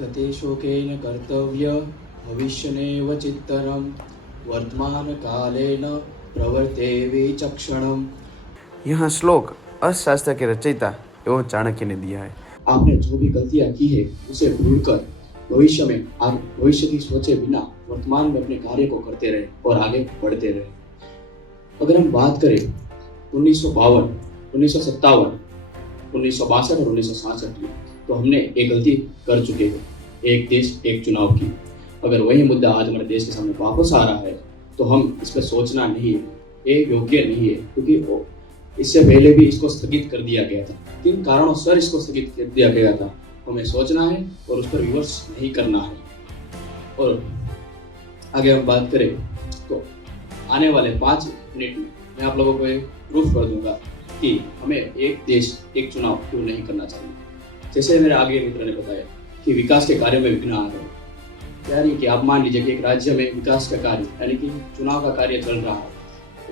गते शोकेन कर्तव्य भविष्यनेव चित्तरम वर्तमान कालेन प्रवर्ते विचक्षणम। यह श्लोक अर्थशास्त्र के रचयिता एवं चाणक्य ने दिया है। आपने जो भी गलतियां की है उसे भूलकर भविष्य में आप भविष्य की सोचे बिना वर्तमान में अपने कार्य को करते रहे और आगे बढ़ते रहे। अगर हम बात करें 1952, 1957, 1962 और 1966 की, तो हमने एक गलती कर चुके हैं, एक देश एक चुनाव की। अगर वही मुद्दा आज हमारे देश के सामने वापस आ रहा है तो हम इस पर सोचना नहीं है, ये योग्य नहीं है, क्योंकि इससे पहले भी इसको स्थगित कर दिया गया था। किन कारणों से इसको स्थगित कर दिया गया था हमें सोचना है और उस पर विमर्श नहीं करना है। और आगे हम बात करें तो आने वाले 5 मिनट में मैं आप लोगों को एक प्रूफ कर दूंगा कि हमें एक देश एक चुनाव क्यों नहीं करना चाहिए। जैसे मेरे आगे मित्र ने बताया कि विकास के कार्यों में विघ्न आ रहे, यानी कि आप मान लीजिए कि एक राज्य में विकास का कार्य यानी कि चुनाव का कार्य चल रहा है,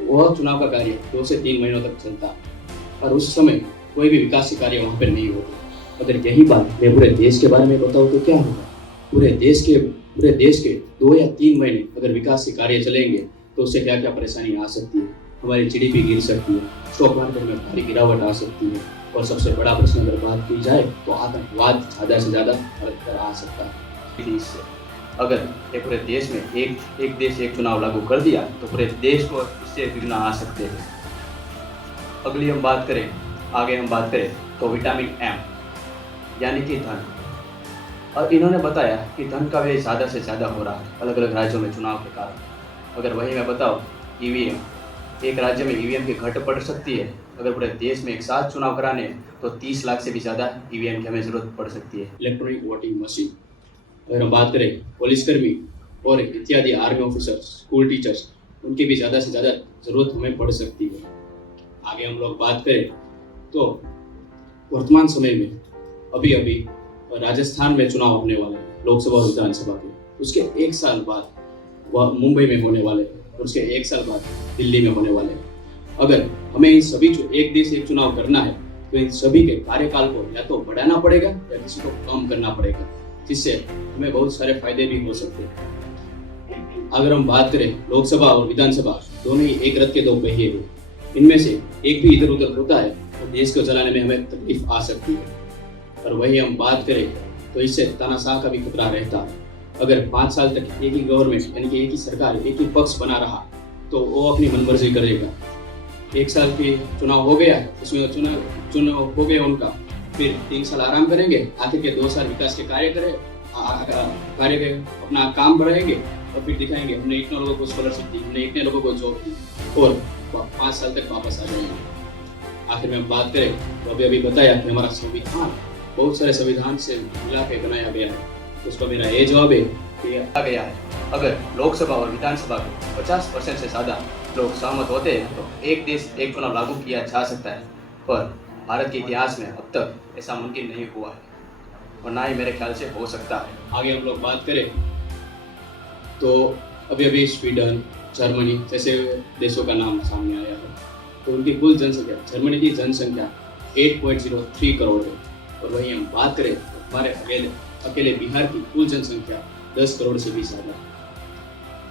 वह चुनाव का कार्य 2 से 3 महीनों तक चलता है और उस समय कोई भी विकास के कार्य वहाँ पर नहीं होता। अगर यही बात मैं पूरे देश के बारे में बताऊँ तो क्या होगा? पूरे देश के 2 या 3 महीने अगर विकास के कार्य चलेंगे तो उससे क्या क्या परेशानी आ सकती है। हमारी जीडीपी गिर सकती है, स्टॉक मार्केट में भारी गिरावट आ सकती है और सबसे बड़ा प्रश्न अगर बात की जाए तो आतंकवाद ज़्यादा से ज़्यादा भारत पर आ सकता है। इससे अगर ये पूरे देश में एक देश एक चुनाव लागू कर दिया तो पूरे देश को इससे विघ्न आ सकते हैं। अगली आगे हम बात करें तो विटामिन एम यानी कि धन। और इन्होंने बताया कि धन का व्यय ज़्यादा से ज़्यादा हो रहा है अलग अलग राज्यों में चुनाव के कारण। अगर वही मैं बताऊँ ईवीएम, एक राज्य में ईवीएम की घट पड़ सकती है। अगर पूरे देश में एक साथ चुनाव कराने तो 30 लाख से भी ज़्यादा ईवीएम की हमें ज़रूरत पड़ सकती है। इलेक्ट्रॉनिक वोटिंग मशीन, अगर हम बात करें पुलिसकर्मी और इत्यादि आर्मी ऑफिसर्स, स्कूल टीचर्स, उनकी भी ज़्यादा से ज़्यादा ज़रूरत हमें पड़ सकती है। आगे हम लोग बात करें तो वर्तमान समय में अभी राजस्थान में चुनाव होने वाले हैं, लोकसभा और विधानसभा के। उसके 1 साल बाद वह मुंबई में होने वाले हैं और उसके 1 साल बाद दिल्ली में होने वाले हैं। अगर हमें इन सभी एक देश एक चुनाव करना है तो इन सभी के कार्यकाल को या तो बढ़ाना पड़ेगा या किसी को कम करना पड़ेगा, जिससे हमें बहुत सारे फायदे भी हो सकते हैं। अगर हम बात करें लोकसभा और विधानसभा दोनों ही एक रथ के 2 पहिए हैं, इनमें से एक भी इधर उधर होता है तो देश को चलाने में हमें तकलीफ आ सकती है। और वही हम बात करें तो इससे तानाशाह का भी खतरा रहता है। अगर 5 साल तक एक ही गवर्नमेंट यानी कि एक ही सरकार एक ही पक्ष बना रहा तो वो अपनी मनमर्जी करेगा। 1 साल की चुनाव हो गया, उसमें चुनाव हो गया उनका, फिर 3 साल आराम करेंगे, आखिर के 2 साल विकास के कार्य के अपना काम बढ़ाएंगे और फिर दिखाएंगे हमने इतने लोगों को स्कॉलरशिप दी, हमने इतने लोगों को जॉब दी और 5 साल तक वापस आ जाएंगे। आखिर में हम बात करें तो अभी बताया कि हमारा संविधान बहुत सारे संविधान से मिला के बनाया गया है। उसका मेरा ये जवाब है कि आ गया है अगर लोकसभा और विधानसभा को 50% से ज़्यादा लोग सहमत होते हैं तो एक देश एक चुनाव लागू किया जा सकता है। पर भारत के इतिहास में अब तक ऐसा मुमकिन नहीं हुआ है और ना ही मेरे ख्याल से हो सकता है। आगे हम लोग बात करें तो अभी स्वीडन, जर्मनी जैसे देशों का नाम सामने आया है तो उनकी कुल जनसंख्या, जर्मनी की जनसंख्या 8.03 करोड़ है। और वहीं हम बात करें तो हमारे अकेले बिहार की कुल जनसंख्या 10 करोड़ से भी ज़्यादा।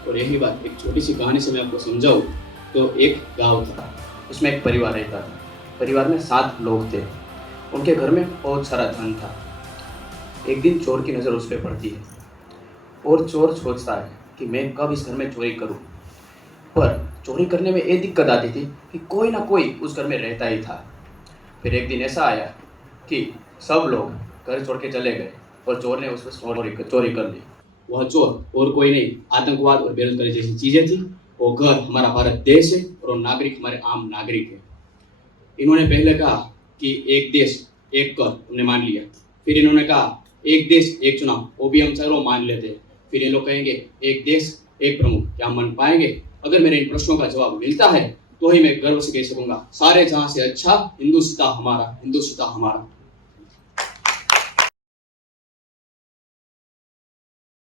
और यही बात एक छोटी सी कहानी से मैं आपको समझाऊँ तो एक गांव था, उसमें एक परिवार रहता था। परिवार में 7 लोग थे, उनके घर में बहुत सारा धन था। एक दिन चोर की नज़र उस पर पड़ती है और चोर सोचता है कि मैं कब इस घर में चोरी करूं। पर चोरी करने में ये दिक्कत आती थी कि कोई ना कोई उस घर में रहता ही था। फिर एक दिन ऐसा आया कि सब लोग घर छोड़ के चले गए और चोर ने उस पर चोरी कर ली। वह चोर और कोई नहीं, आतंकवाद और बेरोजगारी जैसी चीज़ें थी। वो घर हमारा भारत देश है और नागरिक हमारे आम नागरिक है। इन्होंने पहले कहा कि एक देश एक कर, हमने मान लिया। फिर इन्होंने कहा एक देश एक चुनाव, वो भी हम चलो मान लेते हैं। फिर ये लोग कहेंगे एक देश एक प्रमुख, क्या हम मान पाएंगे? अगर मेरे इन प्रश्नों का जवाब मिलता है तो ही मैं गर्व से कह सकूंगा सारे जहां से अच्छा हिंदुस्तान हमारा, हिंदुस्तान हमारा।